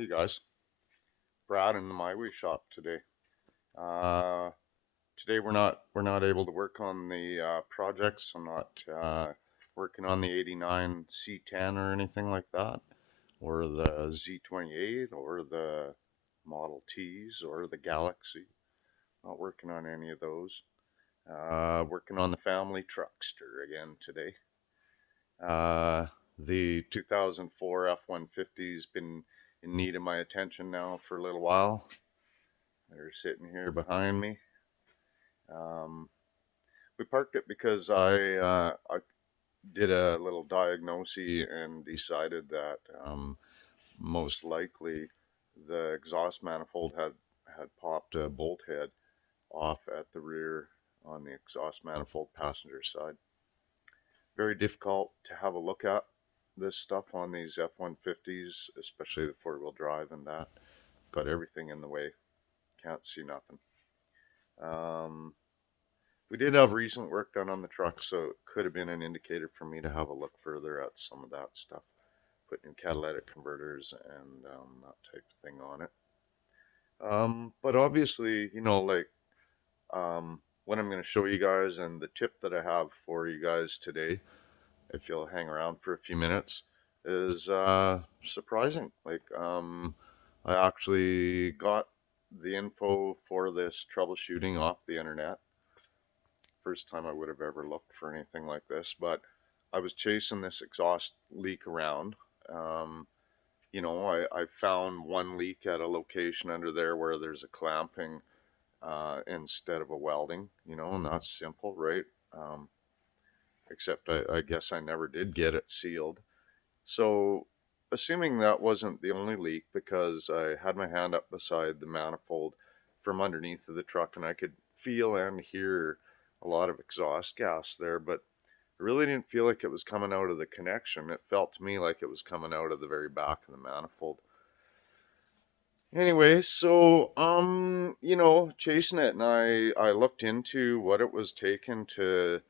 Hey guys, Brad in the MyWay shop today. Uh, Today we're not able to work on the projects. I'm not working on the '89 C10 or anything like that, or the Z28, or the Model Ts, or the Galaxy. Not working on any of those. Working on the family truckster again today. Uh, the 2004 F-150's been in need of my attention now for a little while. They're sitting here behind me. Um, we parked it because I did a little diagnosis and decided that most likely the exhaust manifold had popped a bolt head off at the rear on the exhaust manifold passenger side. Very difficult to have a look at this stuff on these F-150s, especially the four-wheel drive and that. Got everything in the way. Can't see nothing. Um, We did have recent work done on the truck, so it could have been an indicator for me to have a look further at some of that stuff. Put new catalytic converters and that type of thing on it. But obviously, what I'm going to show you guys and the tip that I have for you guys today, if you'll hang around for a few minutes, is surprising. I actually got the info for this troubleshooting off the internet. First time I would have ever looked for anything like this, but I was chasing this exhaust leak around. Um, I found one leak at a location under there where there's a clamping instead of a welding, and that's simple, right? Except I guess I never did get it sealed. So, assuming that wasn't the only leak, because I had my hand up beside the manifold from underneath of the truck and I could feel and hear a lot of exhaust gas there, but I really didn't feel like it was coming out of the connection. It felt to me like it was coming out of the very back of the manifold. Anyway, so chasing it, and I looked into what it was taking to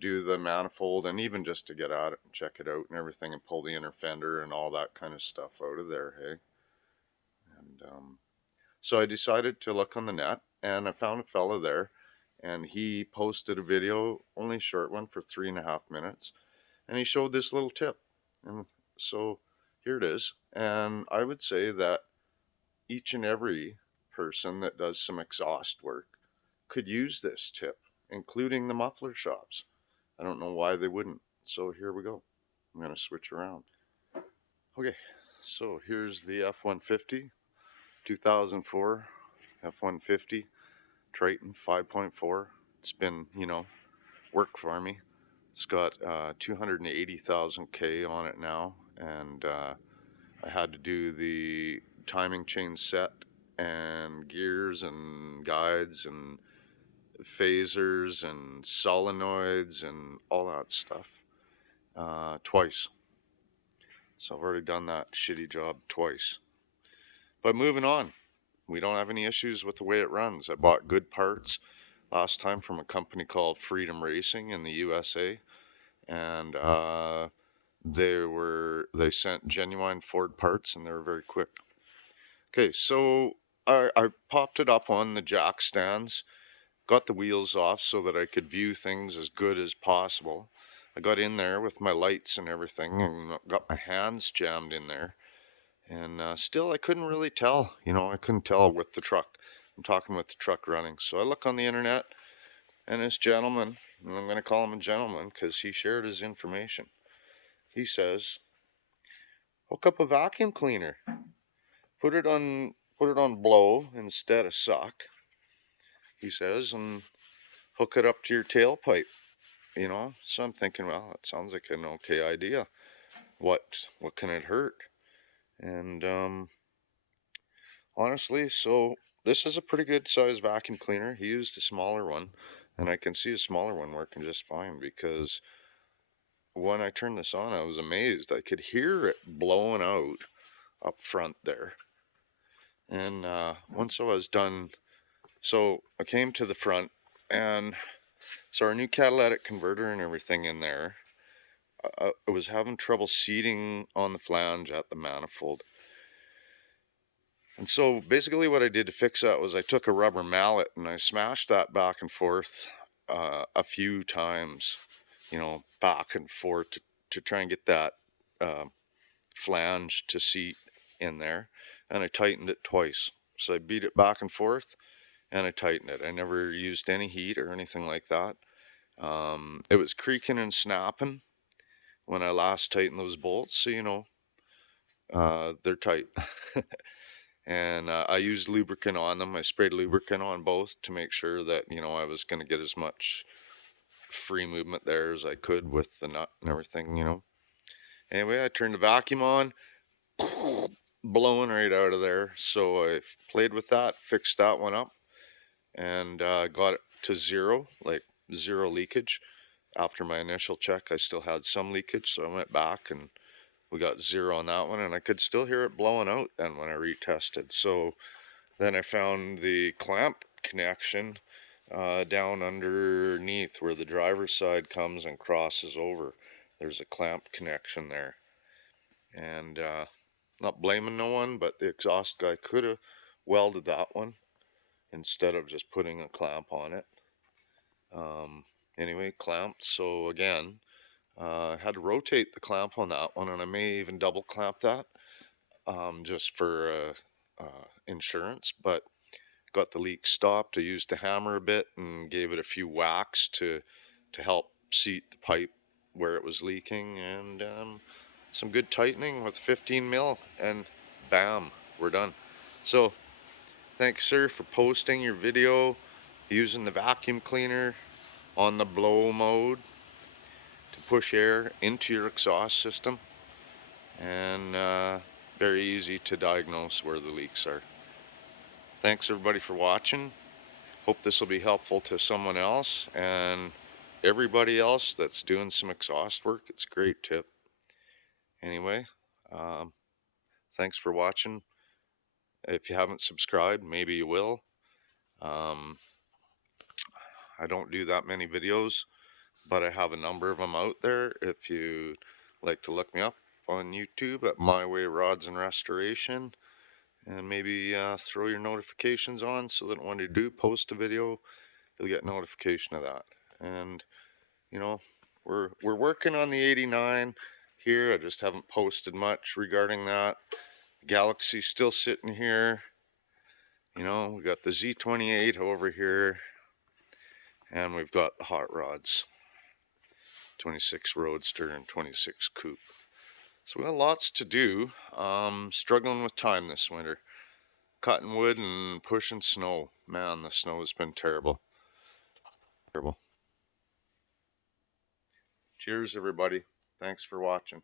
do the manifold, and even just to get at it and check it out and everything, and pull the inner fender and all that kind of stuff out of there. Hey, and so I decided to look on the net, and I found a fella there, and he posted a video, only a short one for 3.5 minutes, and he showed this little tip, and so here it is. And I would say that each and every person that does some exhaust work could use this tip, including the muffler shops. I don't know why they wouldn't. So here we go. I'm going to switch around. Okay, so here's the F-150, 2004 F-150 Triton 5.4. It's been, work for me. It's got 280,000 K on it now, and I had to do the timing chain set and gears and guides and phasers and solenoids and all that stuff twice. So I've already done that shitty job twice. But moving on, we don't have any issues with the way it runs. I bought good parts last time from a company called Freedom Racing in the USA, and they sent genuine Ford parts, and they were very quick. Okay, so I popped it up on the jack stands, got the wheels off so that I could view things as good as possible. I got in there with my lights and everything and got my hands jammed in there. And still, I couldn't really tell. I couldn't tell with the truck. I'm talking with the truck running. So I look on the internet, and this gentleman, and I'm going to call him a gentleman because he shared his information. He says, hook up a vacuum cleaner. Put it on blow instead of suck, he says, and hook it up to your tailpipe. So I'm thinking, well, that sounds like an okay idea. What can it hurt? And honestly, so this is a pretty good size vacuum cleaner. He used a smaller one, and I can see a smaller one working just fine, because when I turned this on, I was amazed. I could hear it blowing out up front there. And once I was done, so I came to the front, and so our new catalytic converter and everything in there, I was having trouble seating on the flange at the manifold. And so basically what I did to fix that was I took a rubber mallet and I smashed that back and forth a few times, back and forth to try and get that uh, flange to seat in there. And I tightened it twice. So I beat it back and forth and I tightened it. I never used any heat or anything like that. It was creaking and snapping when I last tightened those bolts. So, they're tight. And I used lubricant on them. I sprayed lubricant on both to make sure that, I was going to get as much free movement there as I could with the nut and everything. Anyway, I turned the vacuum on, blowing right out of there. So I played with that, fixed that one up, and got it to zero, like zero leakage. After my initial check, I still had some leakage, so I went back and we got zero on that one, and I could still hear it blowing out then when I retested. So then I found the clamp connection down underneath where the driver's side comes and crosses over. There's a clamp connection there. And not blaming no one, but the exhaust guy could have welded that one instead of just putting a clamp on it. Anyway, clamped. So again, I had to rotate the clamp on that one, and I may even double clamp that just for insurance. But got the leak stopped. I used the hammer a bit and gave it a few whacks to help seat the pipe where it was leaking, and some good tightening with 15 mil, and bam, we're done. So thanks, sir, for posting your video using the vacuum cleaner on the blow mode to push air into your exhaust system, and very easy to diagnose where the leaks are. Thanks everybody for watching. Hope this will be helpful to someone else and everybody else that's doing some exhaust work. It's a great tip. Anyway, um, thanks for watching. If you haven't subscribed, maybe you will. Um, I don't do that many videos, but I have a number of them out there. If you like to look me up on YouTube at My Way Rods and Restoration, and maybe throw your notifications on so that when you do post a video, you'll get notification of that. And we're working on the 89 here. I just haven't posted much regarding that. Galaxy's still sitting here. We got the Z28 over here, and we've got the hot rods, 26 Roadster and 26 Coupe. So we got lots to do. Struggling with time this winter. Cutting wood and pushing snow. Man, the snow has been terrible. Terrible. Cheers, everybody. Thanks for watching.